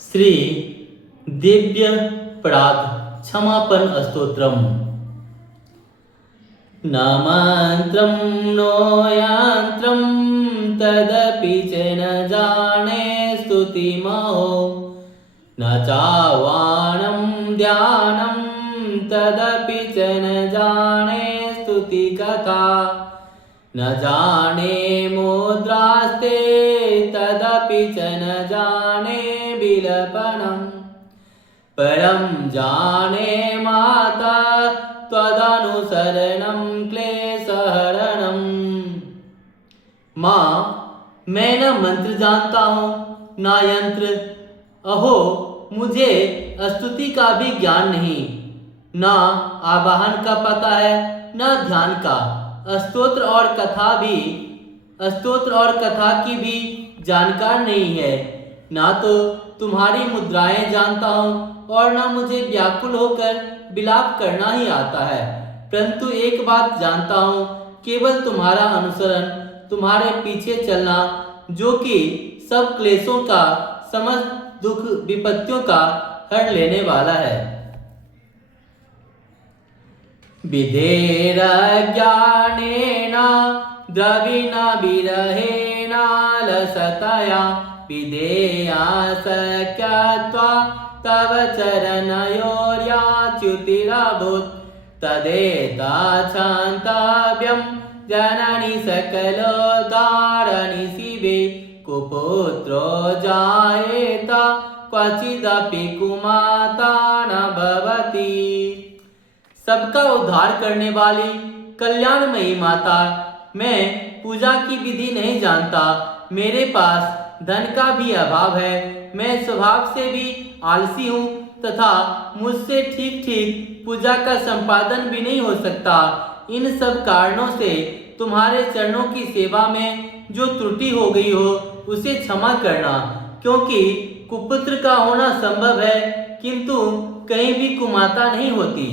श्री दिव्य प्राद क्षमापन स्तोत्रम। न मंत्रं नो यंत्रं तदपि च न जाने स्तुतिमहो न चावाणं ध्यानं तदपि च न जाने स्तुति कथा न जाने मुद्रास्ते तदपि च न जाने विलपनम् परं जाने माता त्वदनुसरणं क्लेशहरणम्। माँ, मैं न मंत्र जानता हूँ न यंत्र, अहो मुझे स्तुति का भी ज्ञान नहीं, न आवाहन का पता है न ध्यान का। स्तोत्र और कथा की भी जानकार नहीं है। ना तो तुम्हारी मुद्राएं जानता हूँ और न मुझे व्याकुल होकर विलाप करना ही आता है। परंतु एक बात जानता हूँ, केवल तुम्हारा अनुसरण, तुम्हारे पीछे चलना, जो कि सब क्लेशों का, समस्त दुख विपत्तियों का हर लेने वाला है। विधेर ज्ञानेन द्रविण विरहेण लसतया विधेया सख्यत्वा तव चरणयोर्याच्युतिरभूत् तदेतच्छन्तव्यं जननि सकलोद्धारनि शिवे कुपुत्रो जायेत क्वचिदपि कुमाता न भवति। सबका उद्धार करने वाली कल्याणमयी माता, मैं पूजा की विधि नहीं जानता। मेरे पास धन का भी अभाव है। मैं स्वभाव से भी आलसी हूँ तथा मुझसे ठीक ठीक पूजा का संपादन भी नहीं हो सकता। इन सब कारणों से तुम्हारे चरणों की सेवा में जो त्रुटि हो गई हो उसे क्षमा करना, क्योंकि कुपुत्र का होना संभव है किंतु कहीं भी कुमाता नहीं होती।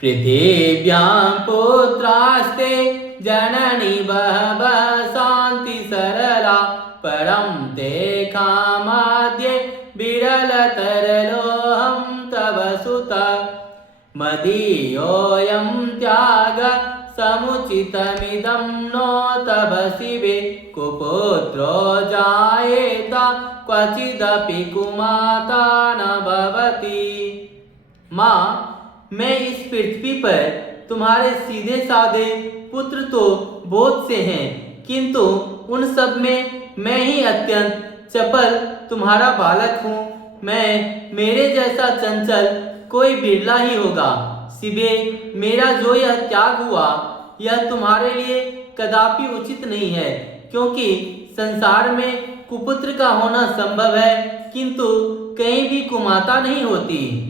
पृथिव्यां पुत्रास्ते जननी बहवः शान्ति सरला परं ते कामाद्ये विरलतरलोऽहं तव सुत मदीयोऽयं त्याग समुचितमिदं नो तव शिवे कुपुत्रो जायेत क्वचिदपि कुमाता न भवति। माँ, मैं इस पृथ्वी पर तुम्हारे सीधे साधे पुत्र तो बहुत से हैं, किंतु उन सब में मैं ही अत्यंत चपल तुम्हारा बालक हूँ। मेरे जैसा चंचल कोई बिरला ही होगा। शिवे, मेरा जो यह त्याग हुआ यह तुम्हारे लिए कदापि उचित नहीं है, क्योंकि संसार में कुपुत्र का होना संभव है किंतु कहीं भी कुमाता नहीं होती।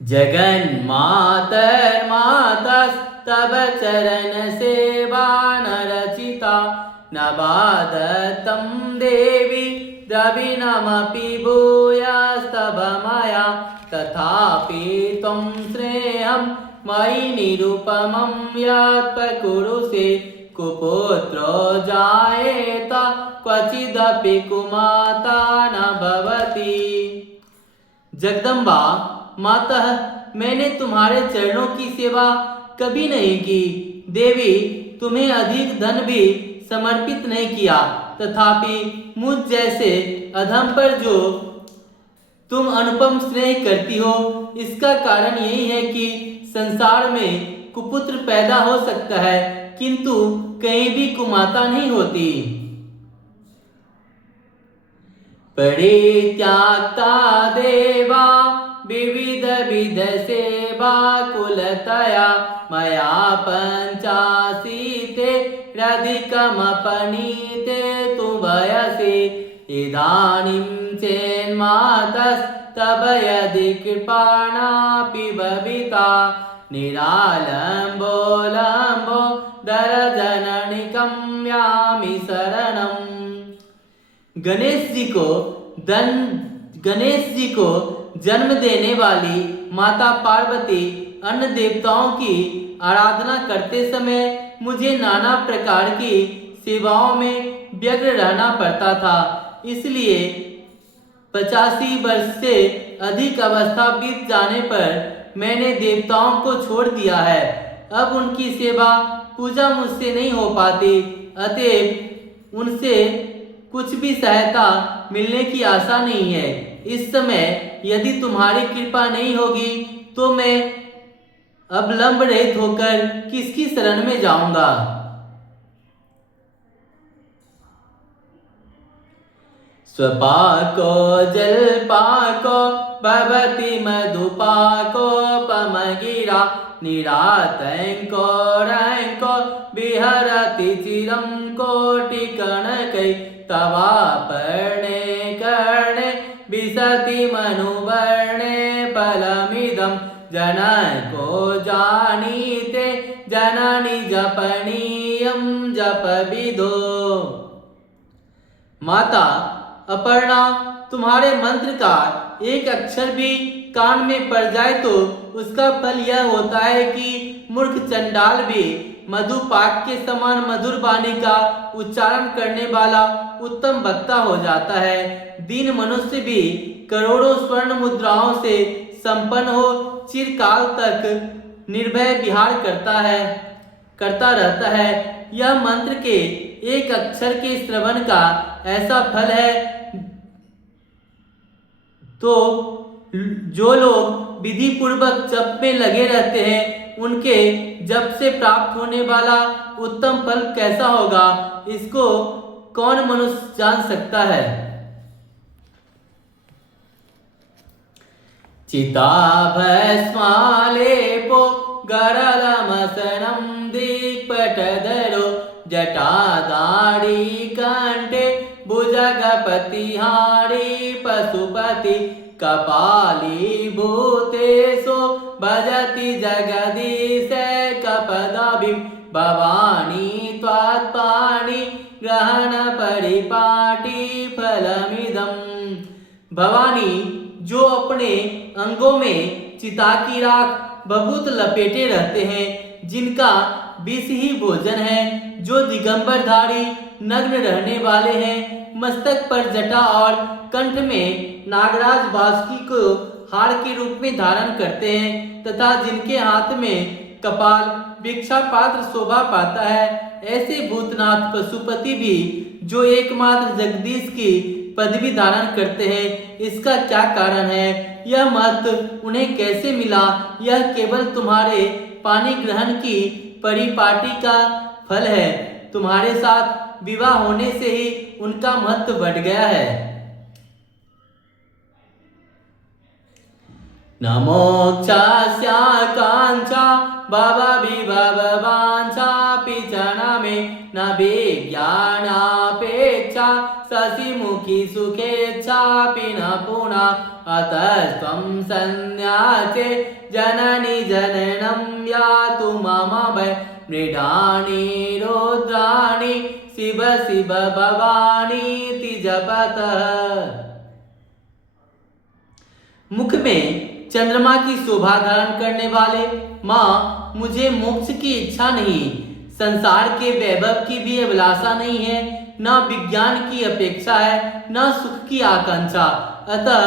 जगन्मातर्मातस्तव चरण सेवा न रचिता न बाधतं देवी द्रविणमपि भूयस्तव मया तथापि त्वं स्नेहं मयि निरुपमं यत्प्रकुरुषे कुपुत्रो जायेत क्वचिदपि कुमाता न भवति। जगदम्बा मातः, मैंने तुम्हारे चरणों की सेवा कभी नहीं की। देवी, तुम्हें अधिक धन भी समर्पित नहीं किया, तथापि मुझ जैसे अधम पर जो तुम अनुपम स्नेह करती हो, इसका कारण यही है कि संसार में कुपुत्र पैदा हो सकता है किंतु कहीं भी कुमाता नहीं होती। परित्याक्ता देवा विविध विध सेवा कुलतया मया पंचाशीते रधिकमपनीते तु वयसि इदानीं चेन्मातस्तव यदि कृपाणापि भविता निरालम्बो लम्बो दरजननिकं यामि शरणम्। गणेश जी को जन्म देने वाली माता पार्वती अन्य देवताओं की आराधना करते समय मुझे नाना प्रकार की सेवाओं में व्यग्र रहना पड़ता था। इसलिए 85 वर्ष से अधिक अवस्था बीत जाने पर मैंने देवताओं को छोड़ दिया है। अब उनकी सेवा पूजा मुझसे नहीं हो पाती, अतएव उनसे कुछ भी सहायता मिलने की आशा नहीं है। इस समय यदि तुम्हारी कृपा नहीं होगी तो मैं अवलंब रहित होकर किसकी शरण में जाऊंगा। स्वपाको जलपाको भवति मधुपाको पमगिरा निरातंको रंको विहरति चिरं कोटिकणकै तवापर्णे कर्णे विशति मनुवर्णे फलमिदं जनको जानीते जननि जपनीयं जपविदो। माता अपर्णा, तुम्हारे मंत्र का एक अक्षर भी कान में पड़ जाए तो उसका फल यह होता है कि मूर्ख चंडाल भी मधुपाक के समान मधुर वाणी का उच्चारण करने वाला उत्तम वक्ता हो जाता है। दीन मनुष्य भी करोड़ों स्वर्ण मुद्राओं से संपन्न हो चिरकाल तक निर्भय विहार करता रहता है। यह मंत्र के एक अक्षर के श्रवण का ऐसा फल है। तो जो लोग विधि पूर्वक जप में लगे रहते हैं उनके जप से प्राप्त होने वाला उत्तम फल कैसा होगा, इसको कौन मनुष्य जान सकता है। चिताभस्मालेपो गरलमसनं दिक्पटधरो जटाधारी कंठे भुजगपतिहारी पशुपति कपाली भूतेषु भजति जगदीश कपदाभिं भवानी त्वात्पाणि ग्रहण परिपाटी फलमिदं। भवानी, जो अपने अंगों में चिता की राख बभूत लपेटे रहते हैं, जिनका विष ही भोजन है, जो दिगंबरधारी नग्न रहने वाले हैं, मस्तक पर जटा और कंठ में नागराज बासुकी को हार के रूप में धारण करते हैं तथा जिनके हाथ में कपाल भिक्षा पात्र शोभा पाता है, ऐसे भूतनाथ पशुपति भी जो एकमात्र जगदीश की पदवी धारण करते हैं, इसका क्या कारण है? यह महत्व उन्हें कैसे मिला? यह केवल तुम्हारे पानी ग्रहण की परिपाटी का फल है। तुम्हारे साथ विवाह होने से ही उनका महत्व बढ़ गया है। न मोक्षास्या कांक्षा भवविभवांछापि च न मे न विज्ञानापेक्षा शशिमुखी सुखेच्छापि न पुनः अतस्त्वं सन्न्यासे जननि जननं यातु मम वै मृडानि रुद्राणि शिव शिव भवानीति जपतः। मुख में चंद्रमा की शोभा धारण करने वाले माँ, मुझे मोक्ष की इच्छा नहीं, संसार के वैभव की भी अभिलाषा नहीं है, न विज्ञान की अपेक्षा है, न सुख की आकांक्षा। अतः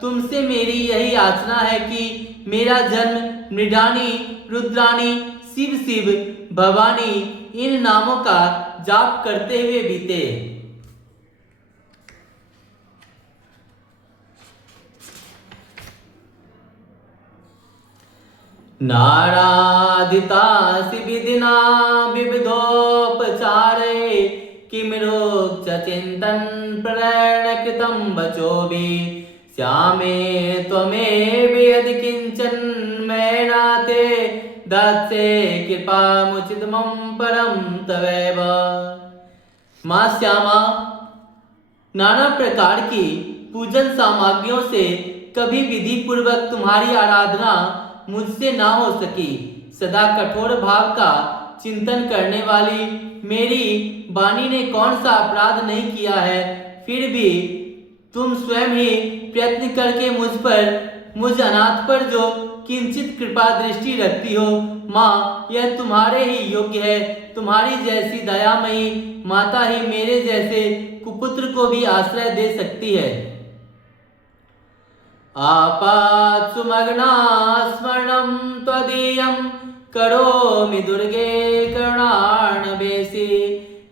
तुमसे मेरी यही याचना है कि मेरा जन्म मृडानी, रुद्राणी, शिव शिव, भवानी इन नामों का जाप करते हुए बीते। नाराधितासि विधिना विविधोपचारे किं रोक्ष चिन्तन प्रेरणकृतं वचोभिः श्यामे त्वमेव यदि किंचन मैं नाते दत्से कृपामुचितमं परं तवैव। माँ श्यामा, नाना प्रकार की पूजन सामग्रियों से कभी विधि पूर्वक तुम्हारी आराधना मुझसे ना हो सकी। सदा कठोर भाव का चिंतन करने वाली मेरी वाणी ने कौन सा अपराध नहीं किया है, फिर भी तुम स्वयं ही प्रयत्न करके मुझ पर मुझ अनाथ पर जो किंचित कृपा दृष्टि रखती हो, माँ यह तुम्हारे ही योग्य है। तुम्हारी जैसी दयामयी माता ही मेरे जैसे कुपुत्र को भी आश्रय दे सकती है। आपात सुमग्ना स्मरणं त्वदीयं करोमि दुर्गे करुणार्णवेसि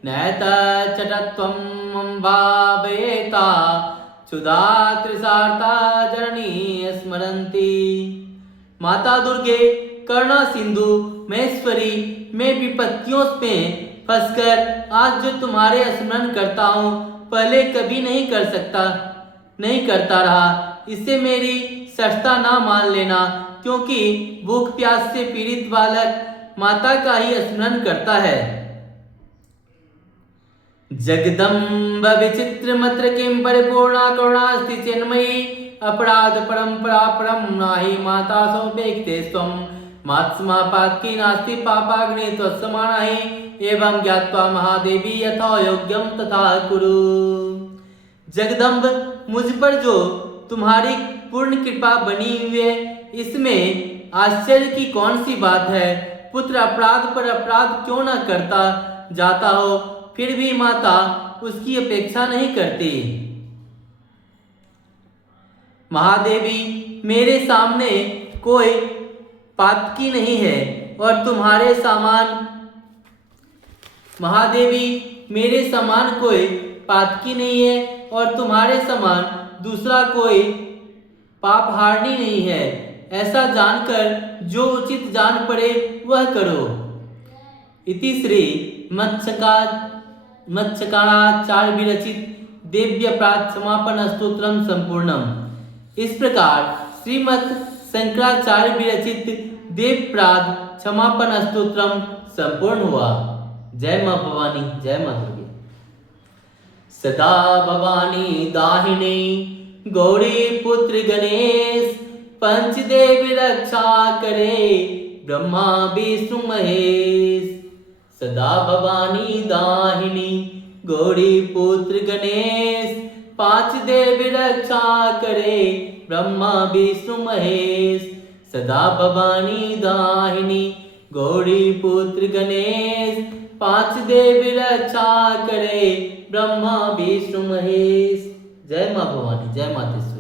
नैतच्चटत्वं भावयेता क्षुधा त्रिसार्ता जननी स्मरन्ति। माता दुर्गे करुणा सिंधु महेश्वरी, मैं विपत्तियों में फंसकर आज जो तुम्हारे स्मरण करता हूँ, पहले कभी नहीं करता रहा। इससे मेरी सष्टता ना मान लेना, क्योंकि भूख प्यास से पीड़ित बालक माता का ही स्मरण करता है। जगदम्ब विचित्र मत्र किम परिपूर्णा करुणास्ति चिन्मयी अपराध परंपरा परम नाही माता सोपेक्षते स्वम मात्स्मा पातकी नास्ति पापाग्नि त्वत्समानाहि एवं ज्ञात्वा महादेवी यथा योग्यम तथा कुरु। जगदम्ब, मुझ पर जो तुम्हारी पूर्ण कृपा बनी हुई है, इसमें आश्चर्य की कौन सी बात है। पुत्र अपराध पर अपराध क्यों न करता जाता हो, फिर भी माता उसकी अपेक्षा नहीं करती। महादेवी, मेरे सामने कोई पातकी नहीं है और तुम्हारे समान महादेवी मेरे समान कोई पातकी नहीं है और तुम्हारे समान दूसरा कोई पापहारणी नहीं है। ऐसा जानकर जो उचित जान पड़े वह करो। इति श्री मत्स्यकाराचार्य विरचित दिव्य अपराध समापन स्तोत्रम संपूर्णम। इस प्रकार श्रीमत् शंकराचार्य विरचित दिव्य अपराध क्षमापन स्तोत्रम संपूर्ण हुआ। जय मां भवानी, जय मां दुर्गे। सदा भवानी दाहिनी गौरी पुत्र गणेश, पंचदेव रक्षा करे ब्रह्मा विष्णु महेश। सदा भवानी दाहिनी गौरी पुत्र गणेश, पांच देव रक्षा करे ब्रह्मा विष्णु महेश। सदा भवानी दाहिनी गौरी पुत्र गणेश, पांच देव रक्षा करे ब्रह्मा विष्णु महेश। जय मां भवानी, जय मातेश्वरी।